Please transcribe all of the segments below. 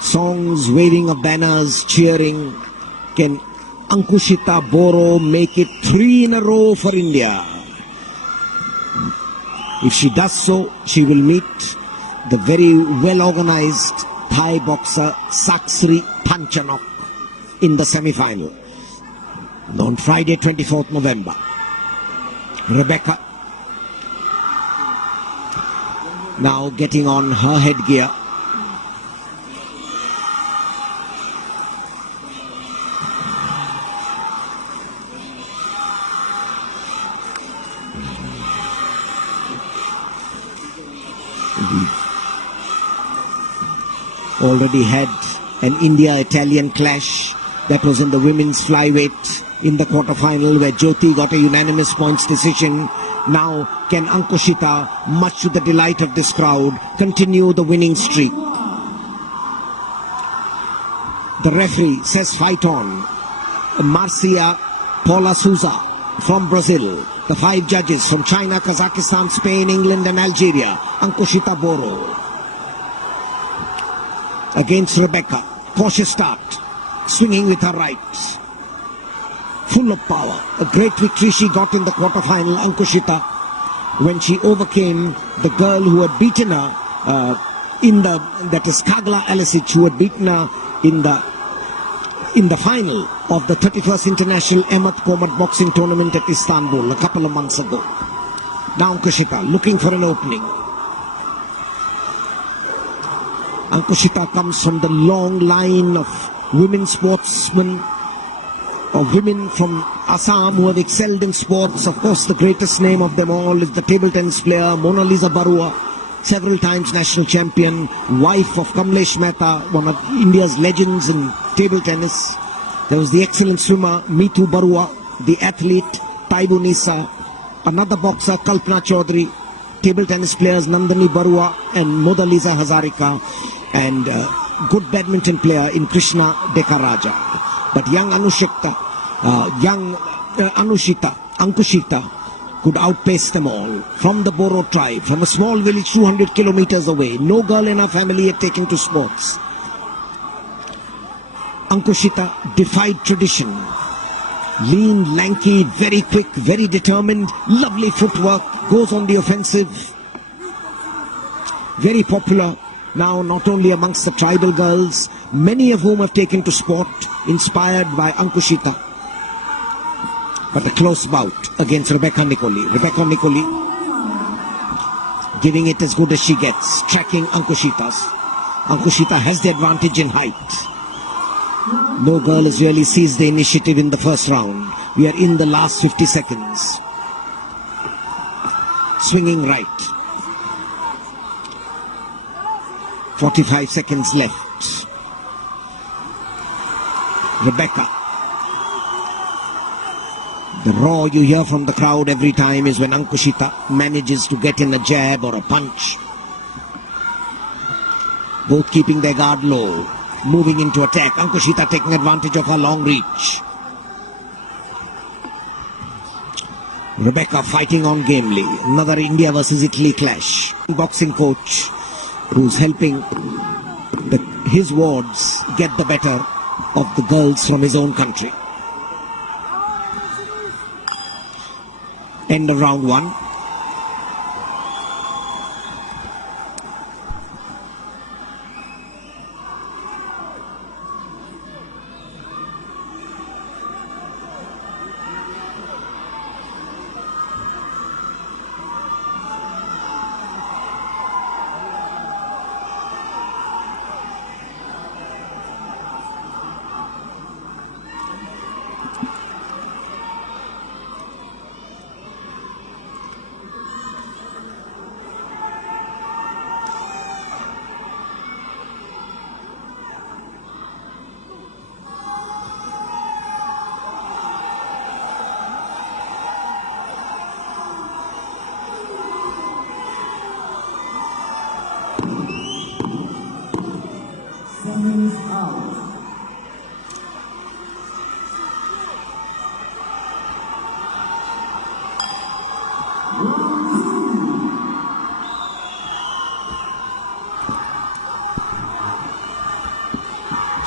Songs, waving of banners, cheering. Can Ankushita Boro make it 3 in a row for India? If she does so, she will meet the very well-organized Thai boxer Saksri Panchanok in the semi-final on Friday, 24th November. Rebecca now getting on her headgear. Already had an India-Italian clash that was in the women's flyweight in the quarterfinal where Jyoti got a unanimous points decision. Now can Ankushita, much to the delight of this crowd, continue the winning streak? The referee says fight on. Marcia Paula Souza from Brazil. The 5 judges from China, Kazakhstan, Spain, England and Algeria. Ankushita Boro against Rebecca. Cautious start. Swinging with her right. Full of power. A great victory she got in the quarterfinal, Ankushita, when she overcame the girl who had beaten her that is Kagla Alisic, who had beaten her in the final of the 31st International Emmet Komat Boxing Tournament at Istanbul a couple of months ago. Now Ankushita looking for an opening. Ankushita comes from the long line of women sportsmen, of women from Assam who have excelled in sports. Of course, the greatest name of them all is the table tennis player Mona Lisa Barua, several times national champion, wife of Kamlesh Mehta, one of India's legends in table tennis. There was the excellent swimmer Meetu Barua, the athlete Taibu Nisa, another boxer Kalpana Chaudhary, table tennis players Nandini Barua and Modalisa Hazarika, and good badminton player in Krishna Dekaraja. But young Ankushita could outpace them all. From the Boro tribe, from a small village 200 kilometers away, no girl in her family had taken to sports. Ankushita defied tradition. Lean, lanky, very quick, very determined, lovely footwork, goes on the offensive. Very popular now not only amongst the tribal girls, many of whom have taken to sport, inspired by Ankushita. But a close bout against Rebecca Nicoli. Rebecca Nicoli giving it as good as she gets, tracking Ankushita's. Ankushita has the advantage in height. No girl has really seized the initiative in the first round. We are in the last 50 seconds. Swinging right. 45 seconds left. Rebecca. The roar you hear from the crowd every time is when Ankushita manages to get in a jab or a punch. Both keeping their guard low, moving into attack. Ankushita taking advantage of her long reach. Rebecca fighting on gamely. Another India versus Italy clash. Boxing coach who's helping his wards get the better of the girls from his own country. End of round 1.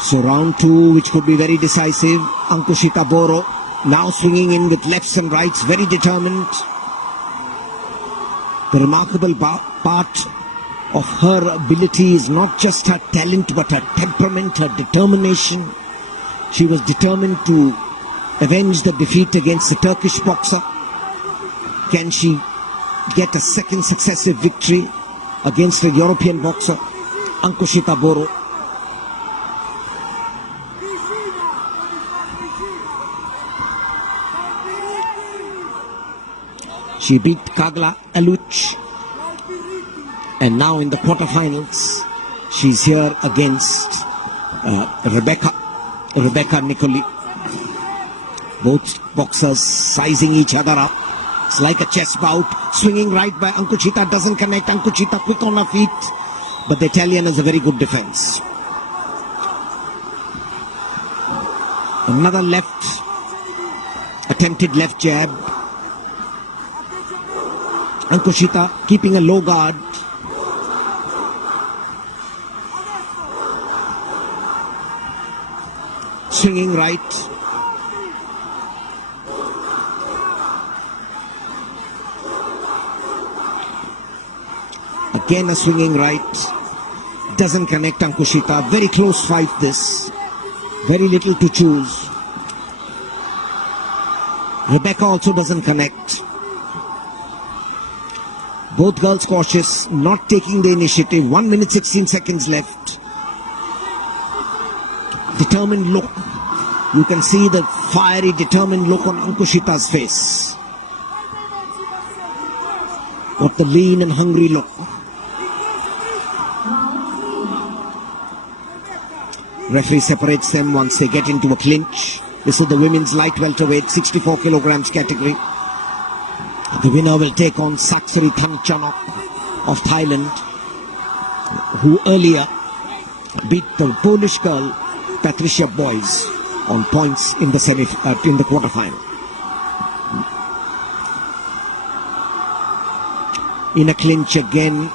So round 2, which could be very decisive. Ankushita Boro now swinging in with lefts and rights, very determined. The remarkable part of her ability is not just her talent but her temperament, her determination. She was determined to avenge the defeat against the Turkish boxer. Can she get a second successive victory against a European boxer? Ankushita Boro. She beat Kagla Aluch, and now in the quarterfinals she's here against Rebecca Nicoli. Both boxers sizing each other up. It's like a chess bout. Swinging right by Ankushita, doesn't connect. Ankushita quick on her feet, but the Italian has a very good defense. Another left, attempted left jab. Ankushita keeping a low guard. Swinging right. Again a swinging right. Doesn't connect Ankushita. Very close fight this. Very little to choose. Rebecca also doesn't connect. Both girls cautious, not taking the initiative. 1 minute 16 seconds left. Determined look. You can see the fiery, determined look on Ankushita's face. What the lean and hungry look. Referee separates them once they get into a clinch. This is the women's light welterweight, 64 kilograms category. The winner will take on Saksari Thanchanok of Thailand, who earlier beat the Polish girl Patricia Boyce on points in the quarterfinal. In a clinch again,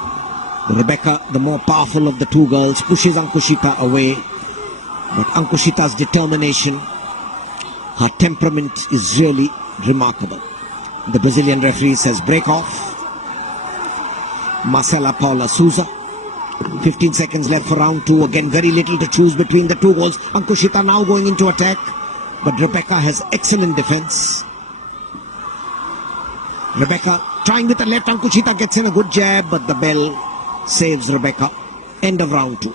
Rebecca, the more powerful of the two girls, pushes Ankushita away. But Ankushita's determination, her temperament is really remarkable. The Brazilian referee says break off. Marcela Paula Souza. 15 seconds left for round 2. Again, very little to choose between the two goals. Ankushita now going into attack, but Rebecca has excellent defense. Rebecca trying with the left. Ankushita gets in a good jab, but the bell saves Rebecca. End of round 2.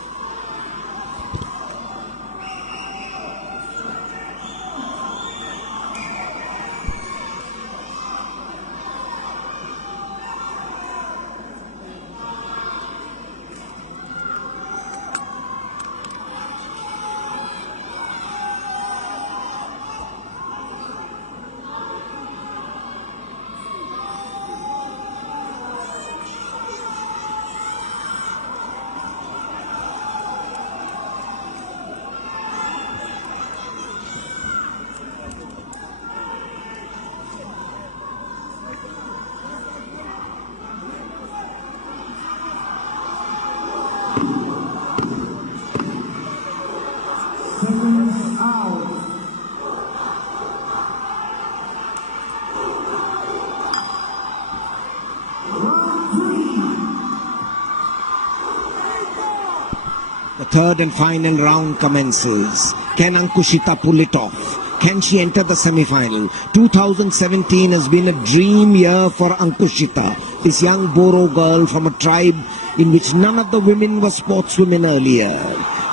The third and final round commences. Can Ankushita pull it off? Can she enter the semi-final? 2017 has been a dream year for Ankushita, this young Boro girl from a tribe in which none of the women were sportswomen earlier.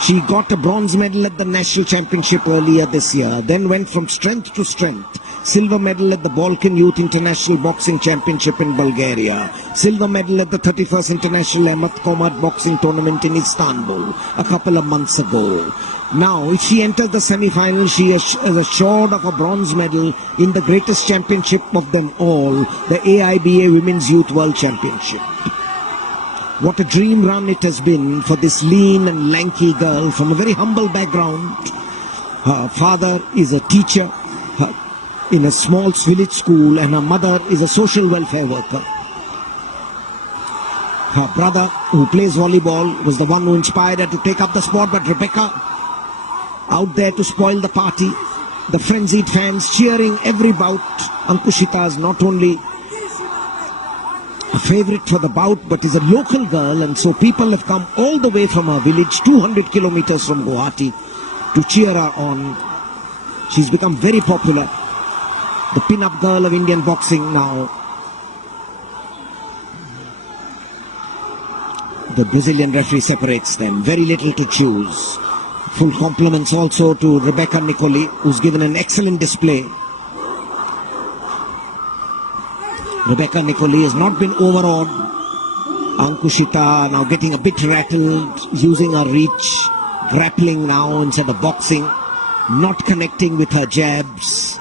She got a bronze medal at the National Championship earlier this year, then went from strength to strength. Silver medal at the Balkan Youth International Boxing Championship in Bulgaria. Silver medal at the 31st International Ahmet Komad Boxing Tournament in Istanbul a couple of months ago. Now, if she enters the semi-final, she is assured of a bronze medal in the greatest championship of them all, the AIBA Women's Youth World Championship. What a dream run it has been for this lean and lanky girl from a very humble background. Her father is a teacher in a small village school, and her mother is a social welfare worker. Her brother, who plays volleyball, was the one who inspired her to take up the sport, but Rebecca out there to spoil the party. The frenzied fans cheering every bout. Ankushita is not only a favourite for the bout, but is a local girl, and so people have come all the way from her village, 200 kilometers from Guwahati, to cheer her on. She's become very popular, the pin-up girl of Indian boxing now. The Brazilian referee separates them, very little to choose. Full compliments also to Rebecca Nicoli, who's given an excellent display. Rebecca Nicoli has not been overawed. Ankushita now getting a bit rattled, using her reach, grappling now instead of boxing, not connecting with her jabs.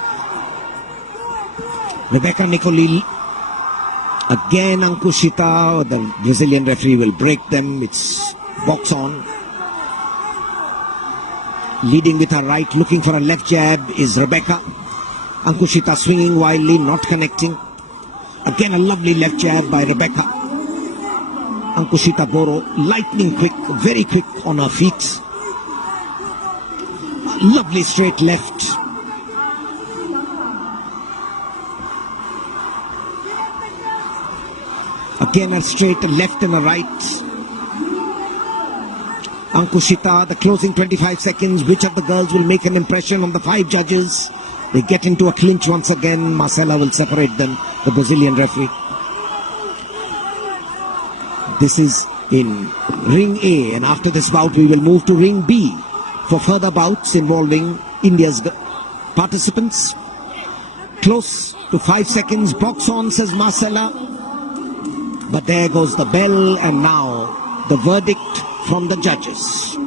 Rebecca Nicoli, again Ankushita, the Brazilian referee will break them. It's box on. Leading with her right, looking for a left jab is Rebecca. Ankushita swinging wildly, not connecting. Again a lovely left jab by Rebecca. Ankushita Boro, lightning quick, very quick on her feet. A lovely straight left. Again a straight left and a right. Ankushita, the closing 25 seconds. Which of the girls will make an impression on the 5 judges? They get into a clinch once again. Marcela will separate them, the Brazilian referee. This is in Ring A, and after this bout we will move to Ring B for further bouts involving India's participants. Close to 5 seconds. Box on, says Marcela. But there goes the bell, and now the verdict from the judges.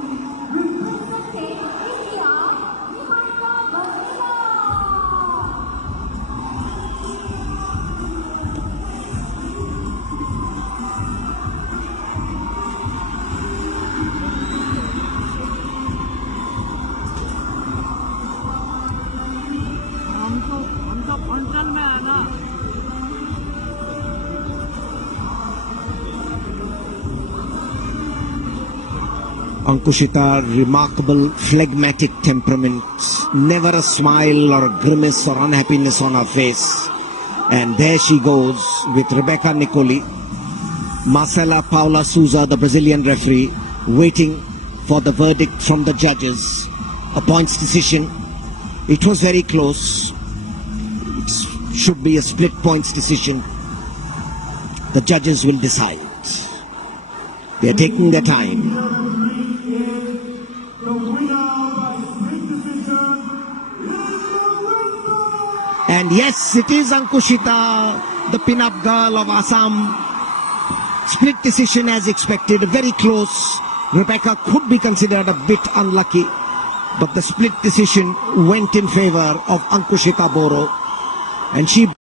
Ankushita, remarkable phlegmatic temperament, never a smile or a grimace or unhappiness on her face. And there she goes with Rebecca Nicoli. Marcela Paula Souza, the Brazilian referee, waiting for the verdict from the judges. A points decision. It was very close. It should be a split points decision. The judges will decide. They are taking their time. And yes, it is Ankushita, the pin-up girl of Assam. Split decision as expected, very close. Rebecca could be considered a bit unlucky, but the split decision went in favor of Ankushita Boro, and she